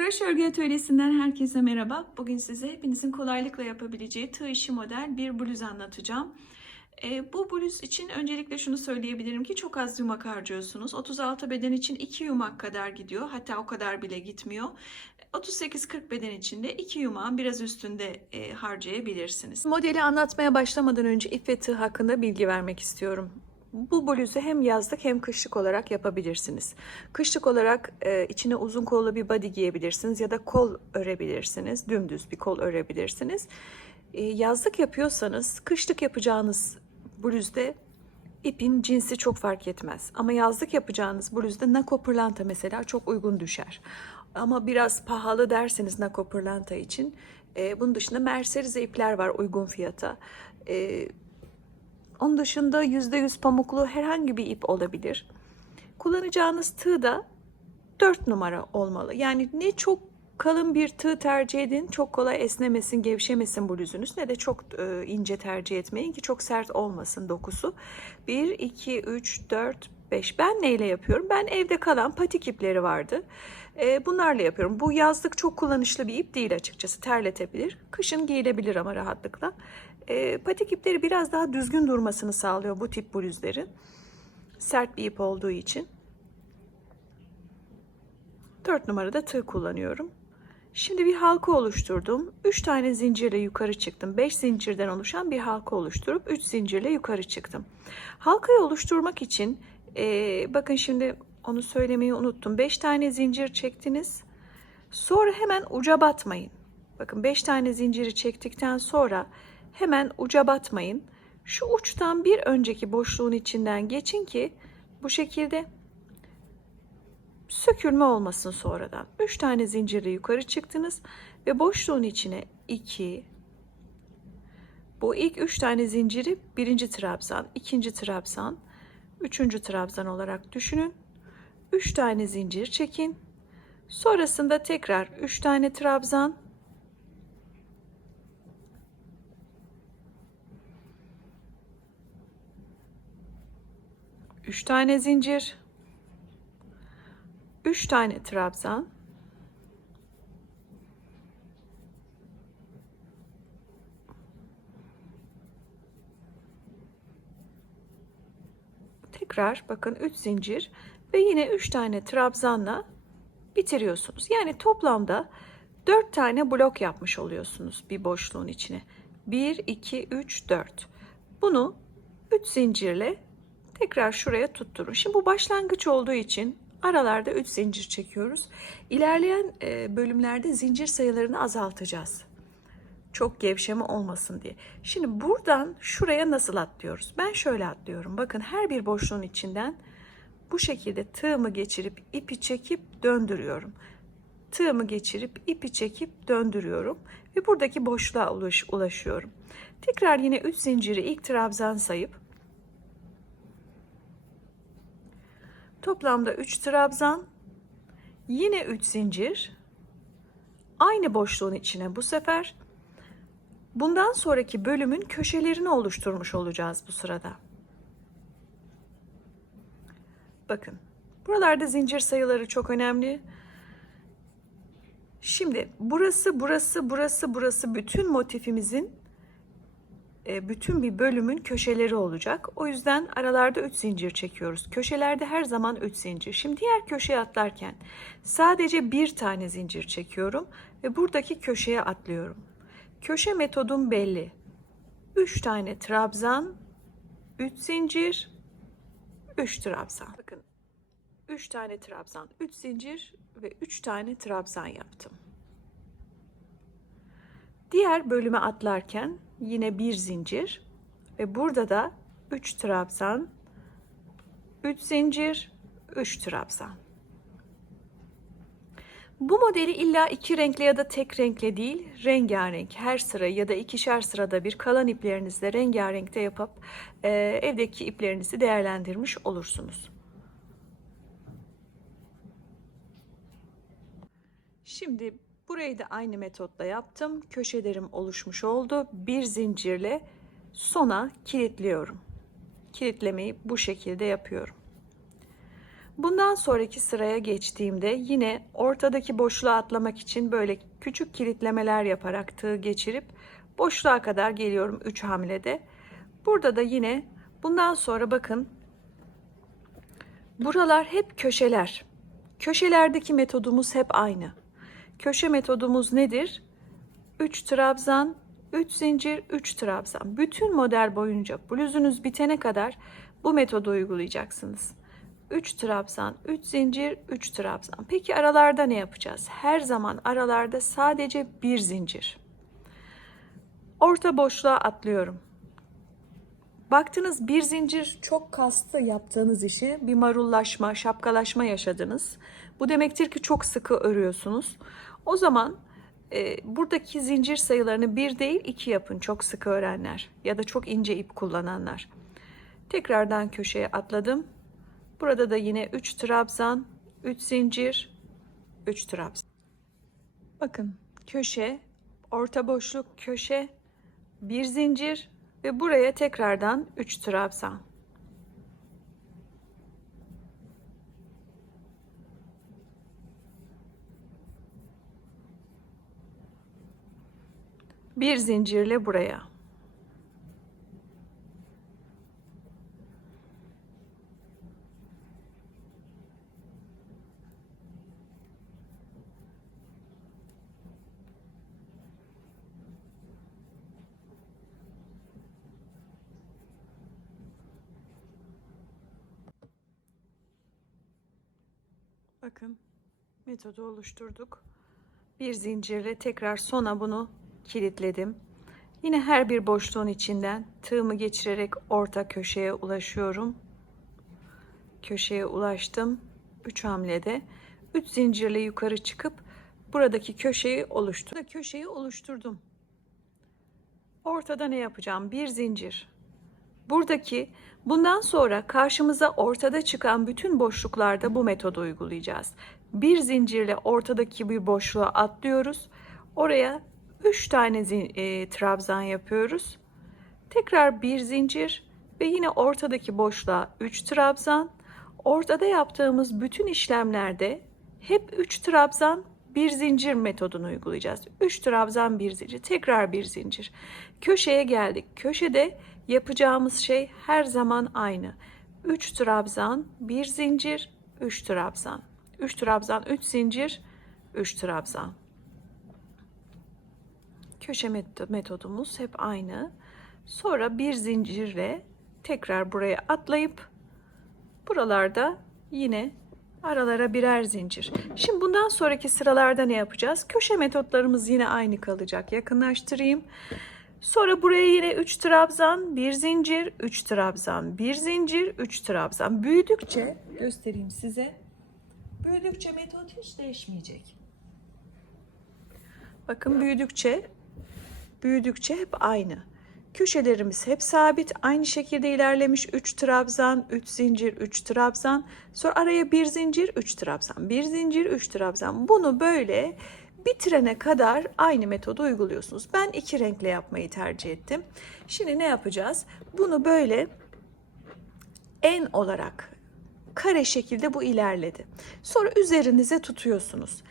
Kroş Örgü Atölyesi'nden herkese merhaba. Bugün size hepinizin kolaylıkla yapabileceği tığ işi model bir bluz anlatacağım. E, bu bluz için öncelikle şunu söyleyebilirim ki çok az yumak harcıyorsunuz. 36 beden için 2 yumak kadar gidiyor. Hatta o kadar bile gitmiyor. 38-40 beden için de 2 yumağın biraz üstünde e, harcayabilirsiniz. Modeli anlatmaya başlamadan önce ip tığ hakkında bilgi vermek istiyorum. Bu bluzu hem yazlık hem kışlık olarak yapabilirsiniz. Kışlık olarak e, içine uzun kollu bir body giyebilirsiniz ya da kol örebilirsiniz. Dümdüz bir kol örebilirsiniz. E, yazlık yapıyorsanız kışlık yapacağınız bluzde ipin cinsi çok fark etmez. Ama yazlık yapacağınız bluzda nako pırlanta mesela çok uygun düşer. Ama biraz pahalı derseniz nako pırlanta için. E, bunun dışında Mercerize ipler var uygun fiyata. E, onun dışında %100 pamuklu herhangi bir ip olabilir. Kullanacağınız tığ da 4 numara olmalı. Yani ne çok kalın bir tığ tercih edin, çok kolay esnemesin, gevşemesin bluzunuz ne de çok e, ince tercih etmeyin ki çok sert olmasın dokusu. 1, 2, 3, 4, 5. Ben neyle yapıyorum? Ben evde kalan patik ipleri vardı. E, bunlarla yapıyorum. Bu yazlık çok kullanışlı bir ip değil açıkçası. Terletebilir. Kışın giyilebilir ama rahatlıkla. E, patik ipleri biraz daha düzgün durmasını sağlıyor bu tip bluzların. Sert bir ip olduğu için. 4 numarada tığ kullanıyorum. Şimdi bir halka oluşturdum. 3 tane zincirle yukarı çıktım. 5 zincirden oluşan bir halka oluşturup 3 zincirle yukarı çıktım. Halkayı oluşturmak için e, bakın şimdi onu söylemeyi unuttum. 5 tane zincir çektiniz. Sonra hemen uca batmayın. Bakın 5 tane zinciri çektikten sonra hemen uca batmayın. Şu uçtan bir önceki boşluğun içinden geçin ki bu şekilde sökülme olmasın sonradan. 3 tane zincirle yukarı çıktınız ve boşluğun içine 2 bu ilk 3 tane zinciri birinci trabzan, ikinci trabzan, üçüncü trabzan olarak düşünün. 3 tane zincir çekin. Sonrasında tekrar 3 tane trabzan, Üç tane zincir, üç tane trabzan, tekrar bakın 3 zincir ve yine 3 tane trabzanla bitiriyorsunuz. Yani toplamda 4 tane blok yapmış oluyorsunuz bir boşluğun içine. 1 2 3 4. Bunu 3 zincirle tekrar şuraya tutturun. Şimdi bu başlangıç olduğu için aralarda 3 zincir çekiyoruz. İlerleyen e, bölümlerde zincir sayılarını azaltacağız. Çok gevşeme olmasın diye. Şimdi buradan şuraya nasıl atlıyoruz? Ben şöyle atlıyorum. Bakın her bir boşluğun içinden bu şekilde tığımı geçirip ipi çekip döndürüyorum. Tığımı geçirip ipi çekip döndürüyorum ve buradaki boşluğa ulaş, ulaşıyorum. Tekrar yine 3 zinciri ilk trabzan sayıp toplamda 3 trabzan yine 3 zincir aynı boşluğun içine bu sefer bundan sonraki bölümün köşelerini oluşturmuş olacağız bu sırada. Bakın buralarda zincir sayıları çok önemli. Şimdi burası, burası, burası, burası bütün motifimizin bütün bir bölümün köşeleri olacak. O yüzden aralarda 3 zincir çekiyoruz. Köşelerde her zaman 3 zincir. Şimdi diğer köşeye atlarken sadece bir tane zincir çekiyorum ve buradaki köşeye atlıyorum. Köşe metodum belli. 3 tane trabzan, 3 zincir, 3 trabzan. Bakın 3 tane trabzan, 3 zincir ve 3 tane trabzan yaptım. Diğer bölüme atlarken yine bir zincir ve burada da 3 trabzan, 3 zincir, 3 trabzan. Bu modeli illa iki renkli ya da tek renkli değil, rengarenk her sıra ya da ikişer sırada bir kalan iplerinizle rengarenkte yapıp e, evdeki iplerinizi değerlendirmiş olursunuz. Şimdi burayı da aynı metotla yaptım. Köşelerim oluşmuş oldu. Bir zincirle sona kilitliyorum. Kilitlemeyi bu şekilde yapıyorum. Bundan sonraki sıraya geçtiğimde yine ortadaki boşluğa atlamak için böyle küçük kilitlemeler yaparak tığ geçirip boşluğa kadar geliyorum 3 hamlede. Burada da yine bundan sonra bakın buralar hep köşeler. Köşelerdeki metodumuz hep aynı. Köşe metodumuz nedir? 3 trabzan, 3 zincir, 3 trabzan. Bütün model boyunca bluzunuz bitene kadar bu metodu uygulayacaksınız. 3 trabzan, 3 zincir, 3 trabzan. Peki aralarda ne yapacağız? Her zaman aralarda sadece bir zincir. Orta boşluğa atlıyorum. Baktınız bir zincir çok kastı yaptığınız işi bir marullaşma, şapkalaşma yaşadınız. Bu demektir ki çok sıkı örüyorsunuz. O zaman e, buradaki zincir sayılarını bir değil iki yapın çok sıkı örenler ya da çok ince ip kullananlar. Tekrardan köşeye atladım. Burada da yine 3 trabzan, 3 zincir, 3 trabzan. Bakın köşe, orta boşluk, köşe, bir zincir ve buraya tekrardan 3 trabzan. Bir zincirle buraya. Bakın metodu oluşturduk. Bir zincirle tekrar sona bunu kilitledim. Yine her bir boşluğun içinden tığımı geçirerek orta köşeye ulaşıyorum. Köşeye ulaştım. 3 hamlede 3 zincirle yukarı çıkıp buradaki köşeyi oluşturdum. Köşeyi oluşturdum. Ortada ne yapacağım? Bir zincir. Buradaki bundan sonra karşımıza ortada çıkan bütün boşluklarda bu metodu uygulayacağız. Bir zincirle ortadaki bir boşluğa atlıyoruz. Oraya 3 tane e, trabzan yapıyoruz. Tekrar bir zincir ve yine ortadaki boşluğa 3 trabzan. Ortada yaptığımız bütün işlemlerde hep 3 trabzan bir zincir metodunu uygulayacağız. 3 trabzan bir zincir, tekrar bir zincir. Köşeye geldik. Köşede yapacağımız şey her zaman aynı. 3 trabzan, bir zincir, 3 trabzan. 3 trabzan, 3 zincir, 3 trabzan. Köşe metodumuz hep aynı. Sonra bir zincirle tekrar buraya atlayıp buralarda yine aralara birer zincir. Şimdi bundan sonraki sıralarda ne yapacağız? Köşe metotlarımız yine aynı kalacak. Yakınlaştırayım. Sonra buraya yine 3 trabzan, 1 zincir, 3 trabzan, 1 zincir, 3 trabzan. Büyüdükçe göstereyim size. Büyüdükçe metot hiç değişmeyecek. Bakın büyüdükçe büyüdükçe hep aynı. Köşelerimiz hep sabit. Aynı şekilde ilerlemiş. 3 trabzan, 3 zincir, 3 trabzan. Sonra araya bir zincir, 3 trabzan. Bir zincir, 3 trabzan. Bunu böyle bitirene kadar aynı metodu uyguluyorsunuz. Ben iki renkle yapmayı tercih ettim. Şimdi ne yapacağız? Bunu böyle en olarak kare şekilde bu ilerledi. Sonra üzerinize tutuyorsunuz.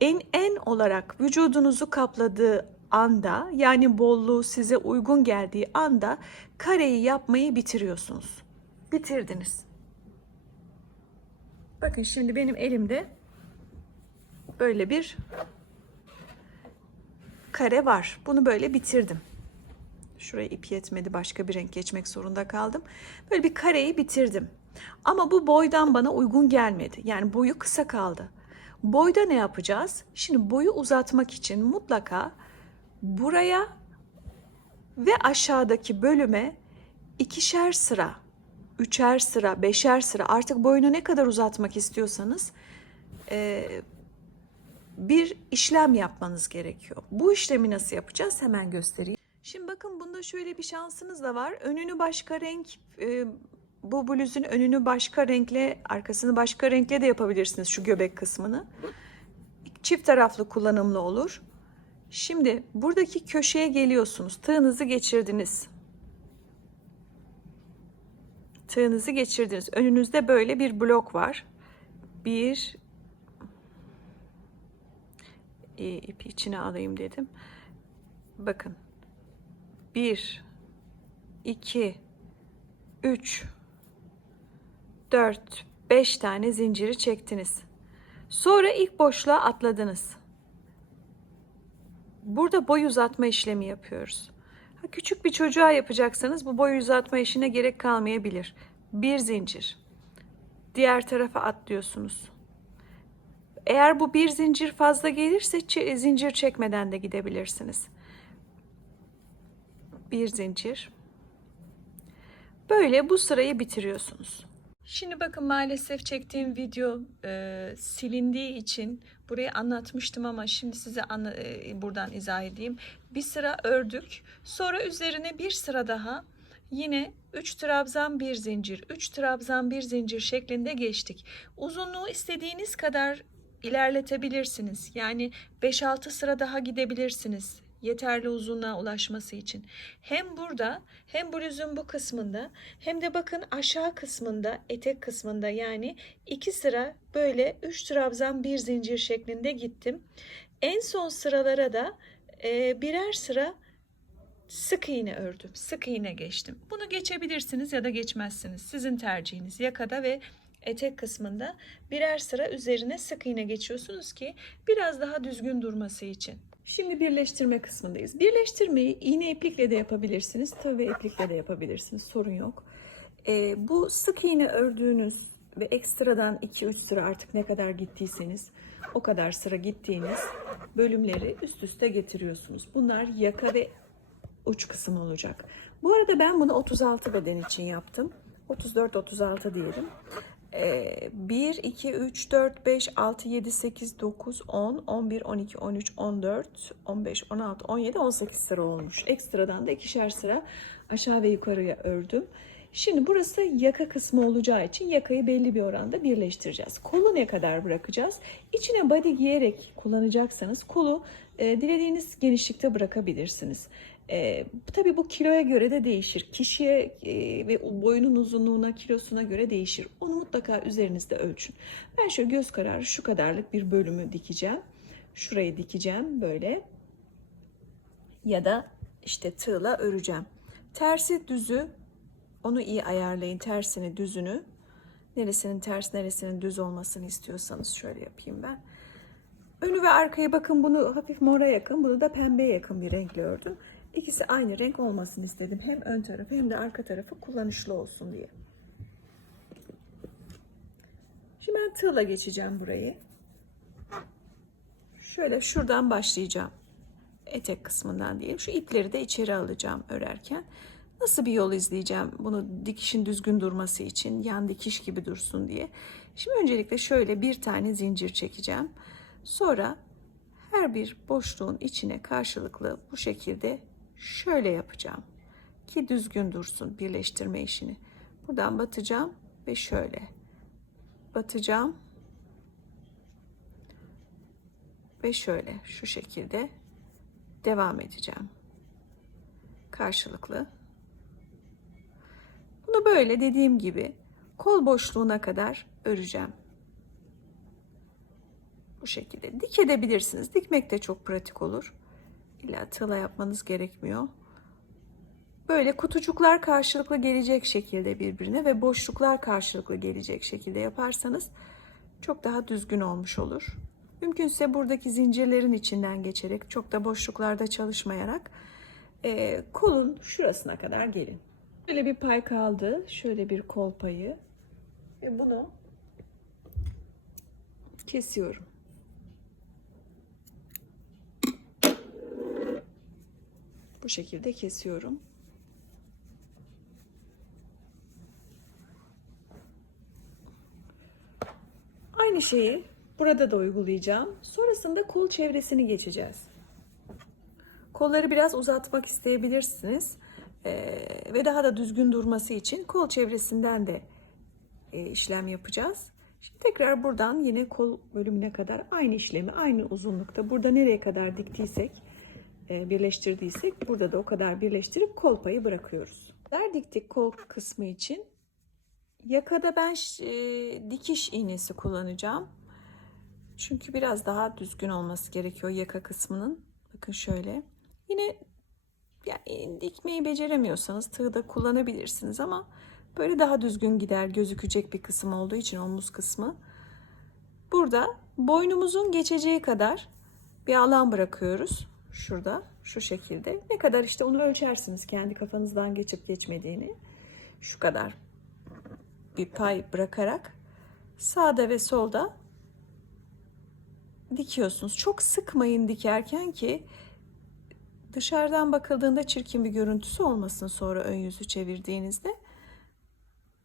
En en olarak vücudunuzu kapladığı anda yani bolluğu size uygun geldiği anda kareyi yapmayı bitiriyorsunuz. Bitirdiniz. Bakın şimdi benim elimde böyle bir kare var. Bunu böyle bitirdim. Şuraya ip yetmedi. Başka bir renk geçmek zorunda kaldım. Böyle bir kareyi bitirdim. Ama bu boydan bana uygun gelmedi. Yani boyu kısa kaldı. Boyda ne yapacağız? Şimdi boyu uzatmak için mutlaka buraya ve aşağıdaki bölüme ikişer sıra, üçer sıra, beşer sıra artık boyunu ne kadar uzatmak istiyorsanız e, bir işlem yapmanız gerekiyor. Bu işlemi nasıl yapacağız hemen göstereyim. Şimdi bakın bunda şöyle bir şansınız da var. Önünü başka renk, e, bu bluzun önünü başka renkle, arkasını başka renkle de yapabilirsiniz şu göbek kısmını. Çift taraflı kullanımlı olur. Şimdi buradaki köşeye geliyorsunuz. Tığınızı geçirdiniz. Tığınızı geçirdiniz. Önünüzde böyle bir blok var. bir İyi, ipi içine alayım dedim. Bakın. Bir, iki, üç, dört, beş tane zinciri çektiniz. Sonra ilk boşluğa atladınız. Burada boy uzatma işlemi yapıyoruz. Ha, küçük bir çocuğa yapacaksanız bu boy uzatma işine gerek kalmayabilir. Bir zincir. Diğer tarafa atlıyorsunuz. Eğer bu bir zincir fazla gelirse çe- zincir çekmeden de gidebilirsiniz. Bir zincir. Böyle bu sırayı bitiriyorsunuz. Şimdi bakın maalesef çektiğim video e, silindiği için burayı anlatmıştım ama şimdi size anla- e, buradan izah edeyim. Bir sıra ördük. Sonra üzerine bir sıra daha yine 3 trabzan bir zincir, 3 trabzan bir zincir şeklinde geçtik. Uzunluğu istediğiniz kadar ilerletebilirsiniz. Yani 5-6 sıra daha gidebilirsiniz yeterli uzunluğa ulaşması için. Hem burada hem bluzun bu kısmında hem de bakın aşağı kısmında etek kısmında yani iki sıra böyle 3 trabzan bir zincir şeklinde gittim. En son sıralara da e, birer sıra sık iğne ördüm. Sık iğne geçtim. Bunu geçebilirsiniz ya da geçmezsiniz. Sizin tercihiniz. Yakada ve etek kısmında birer sıra üzerine sık iğne geçiyorsunuz ki biraz daha düzgün durması için. Şimdi birleştirme kısmındayız. Birleştirmeyi iğne iplikle de yapabilirsiniz, tığ iplikle de yapabilirsiniz. Sorun yok. Ee, bu sık iğne ördüğünüz ve ekstradan 2-3 sıra artık ne kadar gittiyseniz o kadar sıra gittiğiniz bölümleri üst üste getiriyorsunuz. Bunlar yaka ve uç kısım olacak. Bu arada ben bunu 36 beden için yaptım. 34-36 diyelim. Ee, 1, 2, 3, 4, 5, 6, 7, 8, 9, 10, 11, 12, 13, 14, 15, 16, 17, 18 sıra olmuş. Ekstradan da ikişer sıra aşağı ve yukarıya ördüm. Şimdi burası yaka kısmı olacağı için yakayı belli bir oranda birleştireceğiz. Kolu ne kadar bırakacağız? İçine body giyerek kullanacaksanız kolu e, dilediğiniz genişlikte bırakabilirsiniz. E, tabii bu kiloya göre de değişir. Kişiye e, ve boyunun uzunluğuna, kilosuna göre değişir. Onu mutlaka üzerinizde ölçün. Ben şöyle göz kararı şu kadarlık bir bölümü dikeceğim. Şurayı dikeceğim böyle. Ya da işte tığla öreceğim. Tersi düzü onu iyi ayarlayın. Tersini düzünü. Neresinin ters neresinin düz olmasını istiyorsanız şöyle yapayım ben. Önü ve arkayı bakın bunu hafif mora yakın, bunu da pembeye yakın bir renkle ördüm. İkisi aynı renk olmasını istedim. Hem ön tarafı hem de arka tarafı kullanışlı olsun diye. Şimdi ben tığla geçeceğim burayı. Şöyle şuradan başlayacağım. Etek kısmından diyelim. Şu ipleri de içeri alacağım örerken. Nasıl bir yol izleyeceğim bunu dikişin düzgün durması için yan dikiş gibi dursun diye. Şimdi öncelikle şöyle bir tane zincir çekeceğim. Sonra her bir boşluğun içine karşılıklı bu şekilde şöyle yapacağım ki düzgün dursun birleştirme işini. Buradan batacağım ve şöyle batacağım ve şöyle şu şekilde devam edeceğim. Karşılıklı. Bunu böyle dediğim gibi kol boşluğuna kadar öreceğim. Bu şekilde dik edebilirsiniz. Dikmek de çok pratik olur. İlla tığla yapmanız gerekmiyor. Böyle kutucuklar karşılıklı gelecek şekilde birbirine ve boşluklar karşılıklı gelecek şekilde yaparsanız çok daha düzgün olmuş olur. Mümkünse buradaki zincirlerin içinden geçerek çok da boşluklarda çalışmayarak e, kolun şurasına kadar gelin. Böyle bir pay kaldı. Şöyle bir kol payı. Ve bunu kesiyorum. Bu şekilde kesiyorum. Aynı şeyi burada da uygulayacağım. Sonrasında kol çevresini geçeceğiz. Kolları biraz uzatmak isteyebilirsiniz. Ee, ve daha da düzgün durması için kol çevresinden de e, işlem yapacağız. Şimdi tekrar buradan yine kol bölümüne kadar aynı işlemi aynı uzunlukta burada nereye kadar diktiysek birleştirdiysek burada da o kadar birleştirip kol payı bırakıyoruz. Der diktik kol kısmı için Yakada ben e, dikiş iğnesi kullanacağım. Çünkü biraz daha düzgün olması gerekiyor yaka kısmının. Bakın şöyle. Yine yani dikmeyi beceremiyorsanız tığ da kullanabilirsiniz ama böyle daha düzgün gider gözükecek bir kısım olduğu için omuz kısmı. Burada boynumuzun geçeceği kadar bir alan bırakıyoruz. Şurada şu şekilde. Ne kadar işte onu ölçersiniz kendi kafanızdan geçip geçmediğini. Şu kadar bir pay bırakarak sağda ve solda dikiyorsunuz. Çok sıkmayın dikerken ki dışarıdan bakıldığında çirkin bir görüntüsü olmasın sonra ön yüzü çevirdiğinizde.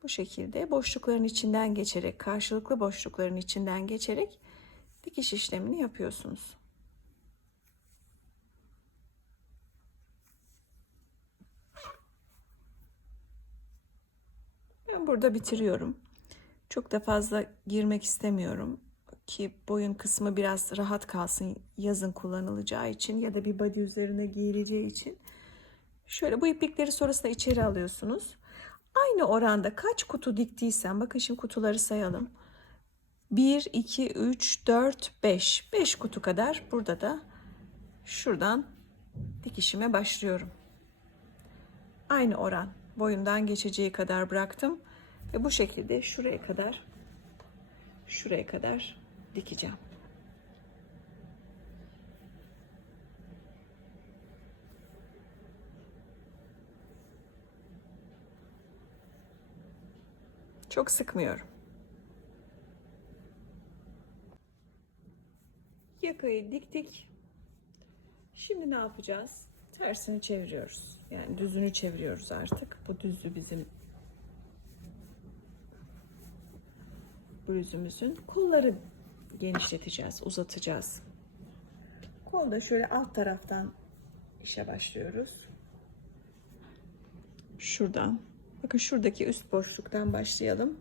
Bu şekilde boşlukların içinden geçerek, karşılıklı boşlukların içinden geçerek dikiş işlemini yapıyorsunuz. Ben burada bitiriyorum. Çok da fazla girmek istemiyorum ki boyun kısmı biraz rahat kalsın yazın kullanılacağı için ya da bir body üzerine giyileceği için. Şöyle bu iplikleri sonrasında içeri alıyorsunuz. Aynı oranda kaç kutu diktiysen bakın şimdi kutuları sayalım. 1, 2, 3, 4, 5. 5 kutu kadar burada da şuradan dikişime başlıyorum. Aynı oran boyundan geçeceği kadar bıraktım ve bu şekilde şuraya kadar şuraya kadar dikeceğim. Çok sıkmıyorum. Yakayı diktik. Şimdi ne yapacağız? Tersini çeviriyoruz. Yani düzünü çeviriyoruz artık. Bu düzü bizim bluzumuzun. Kolları genişleteceğiz, uzatacağız. Kolda şöyle alt taraftan işe başlıyoruz. Şuradan. Bakın şuradaki üst boşluktan başlayalım.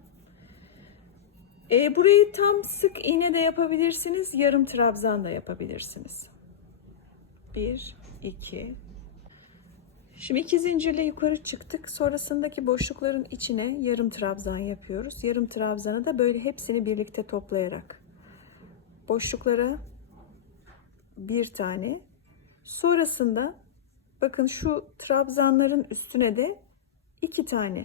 E, burayı tam sık iğne de yapabilirsiniz. Yarım trabzan da yapabilirsiniz. Bir, iki. Şimdi iki zincirle yukarı çıktık. Sonrasındaki boşlukların içine yarım trabzan yapıyoruz. Yarım trabzanı da böyle hepsini birlikte toplayarak. Boşluklara bir tane. Sonrasında bakın şu trabzanların üstüne de iki tane.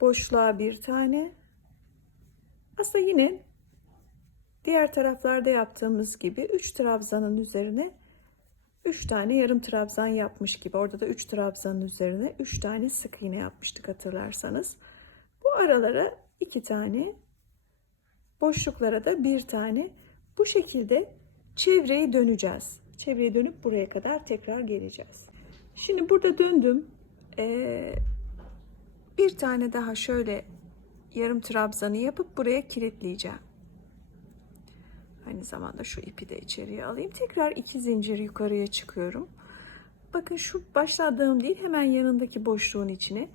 Boşluğa bir tane. Aslında yine diğer taraflarda yaptığımız gibi 3 trabzanın üzerine 3 tane yarım trabzan yapmış gibi. Orada da 3 trabzanın üzerine 3 tane sık iğne yapmıştık hatırlarsanız. Bu aralara 2 tane, boşluklara da bir tane. Bu şekilde çevreyi döneceğiz. Çevreye dönüp buraya kadar tekrar geleceğiz. Şimdi burada döndüm. Ee, bir tane daha şöyle yarım trabzanı yapıp buraya kilitleyeceğim. Aynı zamanda şu ipi de içeriye alayım. Tekrar iki zincir yukarıya çıkıyorum. Bakın şu başladığım değil hemen yanındaki boşluğun içine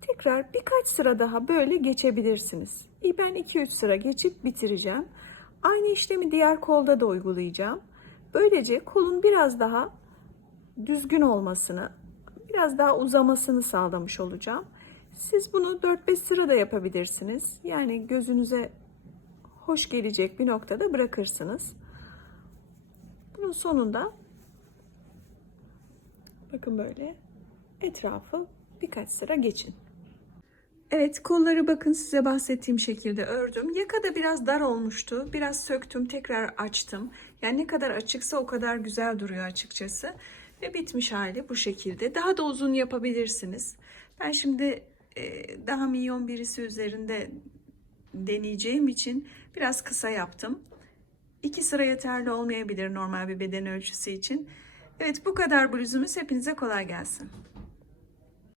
tekrar birkaç sıra daha böyle geçebilirsiniz. Ben 2-3 sıra geçip bitireceğim. Aynı işlemi diğer kolda da uygulayacağım. Böylece kolun biraz daha düzgün olmasını, biraz daha uzamasını sağlamış olacağım. Siz bunu 4-5 sıra da yapabilirsiniz. Yani gözünüze hoş gelecek bir noktada bırakırsınız. Bunun sonunda bakın böyle etrafı birkaç sıra geçin. Evet kolları bakın size bahsettiğim şekilde ördüm. Yaka da biraz dar olmuştu. Biraz söktüm tekrar açtım. Yani ne kadar açıksa o kadar güzel duruyor açıkçası. Ve bitmiş hali bu şekilde. Daha da uzun yapabilirsiniz. Ben şimdi daha minyon birisi üzerinde deneyeceğim için biraz kısa yaptım. İki sıra yeterli olmayabilir normal bir beden ölçüsü için. Evet bu kadar bluzumuz. Hepinize kolay gelsin.